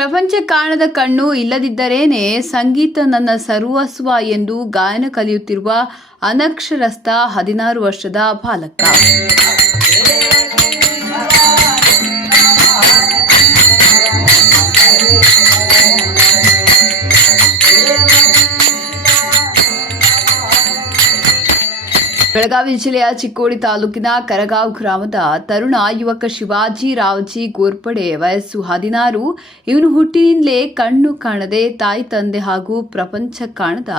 ಪ್ರಪಂಚ ಕಾಣದ ಕಣ್ಣು ಇಲ್ಲದಿದ್ದರೇನೆ ಸಂಗೀತ ನನ್ನ ಸರ್ವಸ್ವ ಎಂದು ಗಾಯನ ಕಲಿಯುತ್ತಿರುವ ಅನಕ್ಷರಸ್ಥ ಹದಿನಾರು ವರ್ಷದ ಬಾಲಕ. ಬೆಳಗಾವಿ ಜಿಲ್ಲೆಯ ಚಿಕ್ಕೋಡಿ ತಾಲೂಕಿನ ಕರಗಾವ್ ಗ್ರಾಮದ ತರುಣ ಯುವಕ ಶಿವಾಜಿ ರಾವ್ಜಿ ಗೋರ್ಪಡೆ ವಯಸ್ಸು ಹದಿನಾರು. ಇವನು ಹುಟ್ಟಿನಿಂದಲೇ ಕಣ್ಣು ಕಾಣದೆ ತಾಯಿ, ತಂದೆ ಹಾಗೂ ಪ್ರಪಂಚ ಕಾಣದ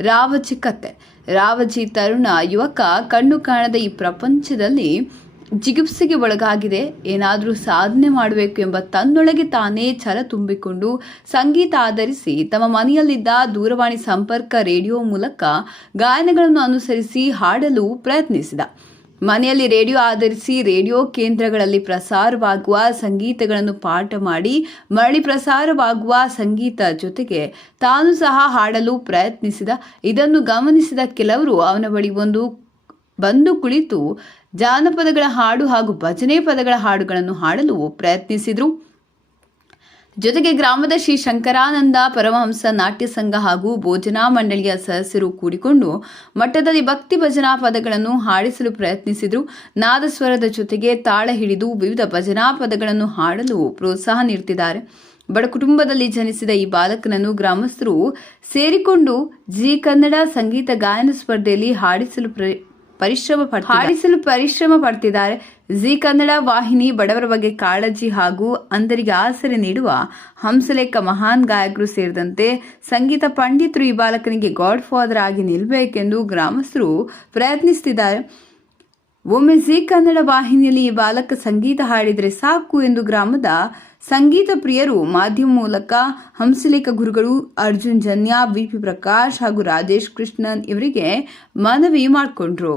ರಾವಜಿ ಕತ್ತೆ. ರಾವಜಿ ತರುಣ ಯುವಕ ಕಣ್ಣು ಕಾಣದ ಈ ಪ್ರಪಂಚದಲ್ಲಿ ಜಿಗುಪ್ಸೆಗೆ ಒಳಗಾಗಿದೆ. ಏನಾದರೂ ಸಾಧನೆ ಮಾಡಬೇಕು ಎಂಬ ತನ್ನೊಳಗೆ ತಾನೇ ಛಲ ತುಂಬಿಕೊಂಡು ಸಂಗೀತ ಆಧರಿಸಿ ತಮ್ಮ ಮನೆಯಲ್ಲಿದ್ದ ದೂರವಾಣಿ ಸಂಪರ್ಕ ರೇಡಿಯೋ ಮೂಲಕ ಗಾಯನಗಳನ್ನು ಅನುಸರಿಸಿ ಹಾಡಲು ಪ್ರಯತ್ನಿಸಿದ. ಮನೆಯಲ್ಲಿ ರೇಡಿಯೋ ಆಧರಿಸಿ ರೇಡಿಯೋ ಕೇಂದ್ರಗಳಲ್ಲಿ ಪ್ರಸಾರವಾಗುವ ಸಂಗೀತಗಳನ್ನು ಪಾಠ ಮಾಡಿ ಮರಳಿ ಪ್ರಸಾರವಾಗುವ ಸಂಗೀತ ಜೊತೆಗೆ ತಾನು ಸಹ ಹಾಡಲು ಪ್ರಯತ್ನಿಸಿದ. ಇದನ್ನು ಗಮನಿಸಿದ ಕೆಲವರು ಅವನ ಬಳಿ ಒಂದು ಬಂದು ಕುಳಿತು ಜಾನಪದಗಳ ಹಾಡು ಹಾಗೂ ಭಜನೆ ಪದಗಳ ಹಾಡುಗಳನ್ನು ಹಾಡಲು ಪ್ರಯತ್ನಿಸಿದರು. ಜೊತೆಗೆ ಗ್ರಾಮದ ಶ್ರೀ ಶಂಕರಾನಂದ ಪರಮಹಂಸ ನಾಟ್ಯ ಸಂಘ ಹಾಗೂ ಭೋಜನಾ ಮಂಡಳಿಯ ಸದಸ್ಯರು ಕೂಡಿಕೊಂಡು ಮಠದಲ್ಲಿ ಭಕ್ತಿ ಭಜನಾ ಪದಗಳನ್ನು ಹಾಡಿಸಲು ಪ್ರಯತ್ನಿಸಿದರು. ನಾದಸ್ವರದ ಜೊತೆಗೆ ತಾಳ ಹಿಡಿದು ವಿವಿಧ ಭಜನಾ ಪದಗಳನ್ನು ಹಾಡಲು ಪ್ರೋತ್ಸಾಹ ನೀಡುತ್ತಿದ್ದಾರೆ ಬಡ ಕುಟುಂಬದಲ್ಲಿ ಜನಿಸಿದ ಈ ಬಾಲಕನನ್ನು ಗ್ರಾಮಸ್ಥರು ಸೇರಿಕೊಂಡು ಜಿ ಕನ್ನಡ ಸಂಗೀತ ಗಾಯನ ಸ್ಪರ್ಧೆಯಲ್ಲಿ ಹಾಡಿಸಲು ಪ್ರ- ಪರಿಶ್ರಮ ಹಾಡಿಸಲು ಪರಿಶ್ರಮ ಪಡ್ತಿದ್ದಾರೆ. ಜಿ ಕನ್ನಡ ವಾಹಿನಿ ಬಡವರ ಬಗ್ಗೆ ಕಾಳಜಿ ಹಾಗೂ ಅಂಧರಿಗೆ ಆಸರೆ ನೀಡುವ ಹಂಸಲೇಖ ಮಹಾನ್ ಗಾಯಕರು ಸೇರಿದಂತೆ ಸಂಗೀತ ಪಂಡಿತರು ಈ ಬಾಲಕನಿಗೆ ಗಾಡ್ ಫಾದರ್ ಆಗಿ ನಿಲ್ಲಬೇಕೆಂದು ಗ್ರಾಮಸ್ಥರು ಪ್ರಯತ್ನಿಸುತ್ತಿದ್ದಾರೆ ಒಮ್ಮೆ ಜಿ ಕನ್ನಡ ವಾಹಿನಿಯಲ್ಲಿ ಈ ಬಾಲಕ ಸಂಗೀತ ಹಾಡಿದರೆ ಸಾಕು ಎಂದು ಗ್ರಾಮದ ಸಂಗೀತ ಪ್ರಿಯರು ಮಾಧ್ಯಮ ಮೂಲಕ ಹಂಸಲೇಖ ಗುರುಗಳು ಅರ್ಜುನ್ ಜನ್ಯ, ವಿಪಿ ಪ್ರಕಾಶ್ ಹಾಗೂ ರಾಜೇಶ್ ಕೃಷ್ಣನ್ ಇವರಿಗೆ ಮನವಿ ಮಾಡಿಕೊಂಡ್ರು.